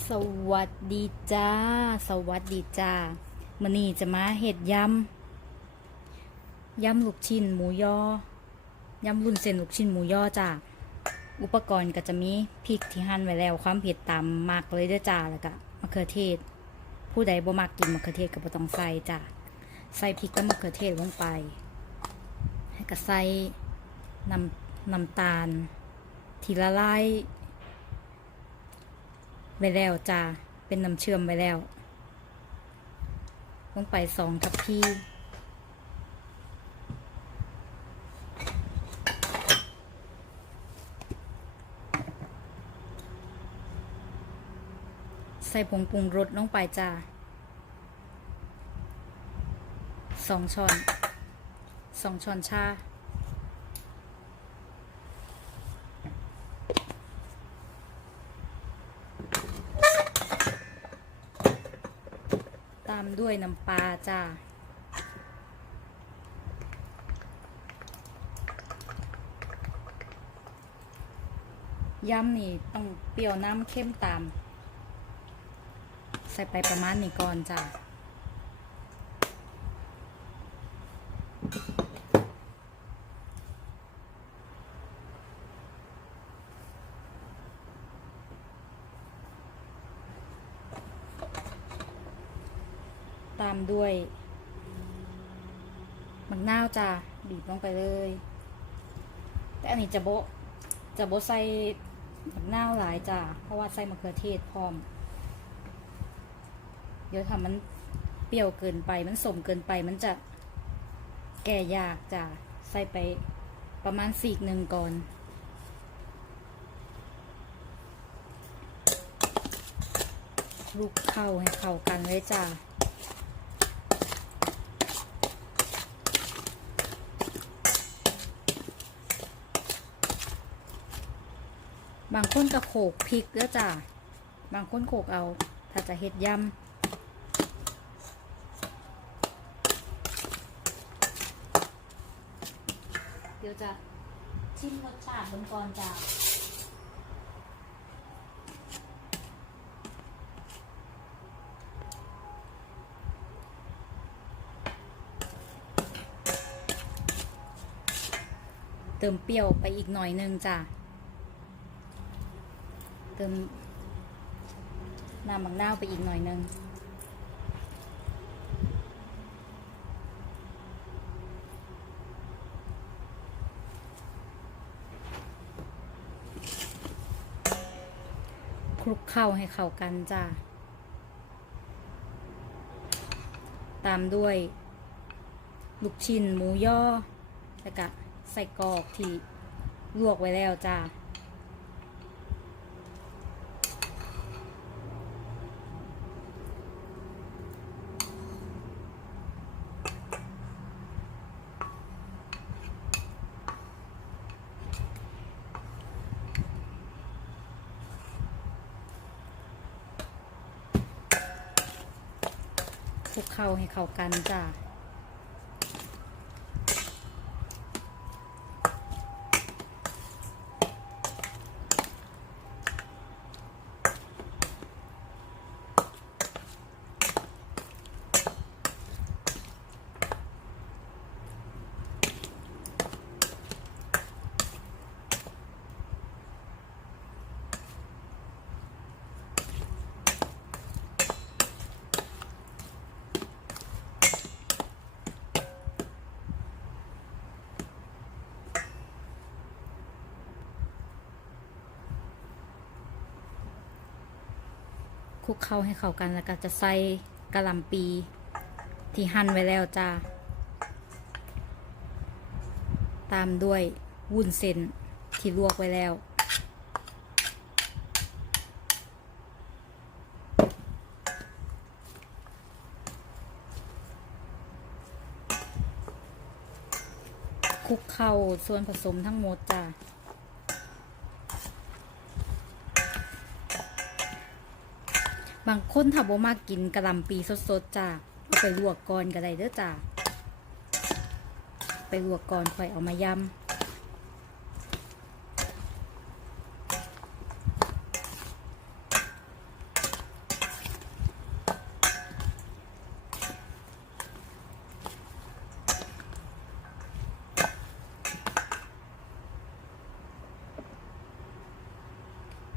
สวัสดีจ้า สวัสดีจ้ามื่อนี้จะมาเห็ดยำยำลูกชิ้นหมูยอยำวุ้นเส้นลูกชิ้นหมูยอจ้าอุปกรณ์ก็จะมีพริกที่หั่นไว้แล้วความเผ็ดตามมากเลยเด้อจ้าแล้วก็มะเขือเทศ ผู้ใดบ่มักกินมะเขือเทศก็บ่ต้องใส่จ้าใส่พริกกับมะเขือเทศลงไปให้ก็ใส่น้ำน้ำตาลที่ละลาย ไว้แล้วจ้า เป็นน้ำเชื่อมไว้แล้ว ลงไปสองทัพพีใส่ผงปรุงรสลงไปจ้าสองช้อนสองช้อนชา ตามด้วยน้ำปลาจ้ายำนี่ต้องเปรี้ยวน้ำเข้มตาม ใส่ไปประมาณนี้ก่อนจ้าามด้วยมะนาวจ้าบีบลงไปเลย แต่อันนี้จะโบะจะโบะใส่มะนาวหลายจ้าเพราะว่าใส่มะเขือเทศพร้อม เดี๋ยวทำมันเปรี้ยวเกินไปมันสมเกินไปมันจะแก่ยากจ้าใส่ไปประมาณสีกหนึ่งก่อนลุกเข้าให้เข้ากันเลยจ้า บางคนก็โขกพริกแล้วจ้ะ บางคนโขกเอา ถ้าจะเฮ็ดยำ เดี๋ยวจะชิมรสชาติบนก่อนจ้ะเติมเปรี้ยวไปอีกหน่อยนึงจ้ะเติมน้ำมะนาวไปอีกหน่อยนึงคลุกเข้าให้เข้ากันจ้า ตามด้วย ลูกชิ้นหมูย่อ แล้วก็ใส่กรอกที่ลวกไว้แล้วจ้า คลุกเข้าให้เข้ากันจ้า คลุกเข้าให้เข้ากันแล้วก็จะใส่กะหล่ำปีที่หั่นไว้แล้วจ้า ตามด้วยวุ้นเส้นที่ลวกไว้แล้ว คลุกเข้าส่วนผสมทั้งหมดจ้า บางคนถ้าบ่มากินกระลำปีสดๆจ้าเอาไปลวกก่อนก็ได้เด้อจ้าไปลวกก่อนค่อยเอามายำ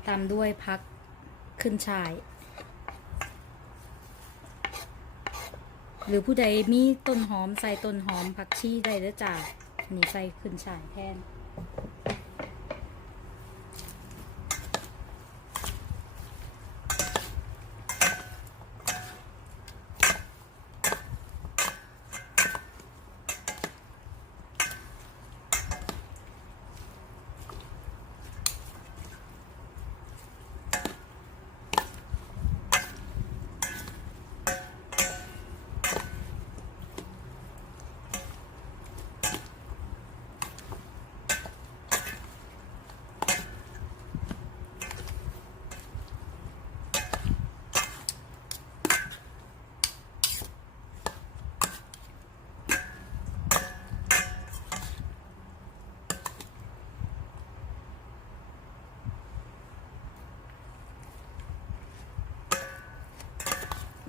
ตามด้วยพักขึ้นชาย หรือผู้ใดมีต้นหอมใส่ต้นหอมผักชีได้เด้อจ้าหนีใส่ขึ้นชายแทน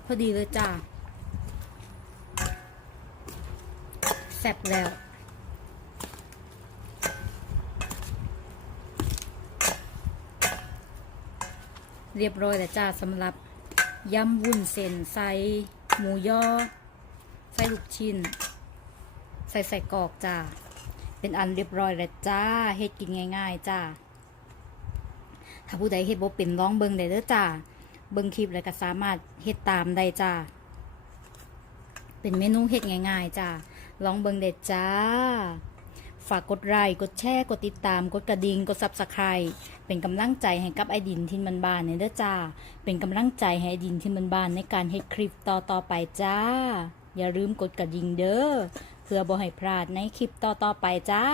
พอดีเลยจ้าแซ่บแล้วเรียบร้อยแล้วจ้าสำหรับยำวุ้นเส้นใส่หมูยอใส่ลูกชิ้น ใส่ใส่กอกจ้าเป็นอันเรียบร้อยแล้วจ้าเฮ็ดกินง่าย ๆ จ้าถ้าผู้ใดเฮ็ดบ่เป็นลองเบิ่งได้เด้อจ้า เบิ่งคลิปแล้วก็สามารถเฮ็ดตามได้จ้า เป็นเมนูเฮ็ดง่ายๆจ้า ลองเบิ่งเด็ดจ้า ฝากกดไลค์กดแชร์ กดติดตาม กดกระดิ่ง กด Subscribe เป็นกำลังใจให้กับไอดินทินมันบานเนี่ยเด้อจ้า เป็นกำลังใจให้ไอดินทินมันบานในการเฮ็ดคลิปต่อต่อๆไปจ้า อย่าลืมกดกระดิ่งเด้อ เพื่อบ่ให้พลาดในคลิปต่อต่อๆไปจ้า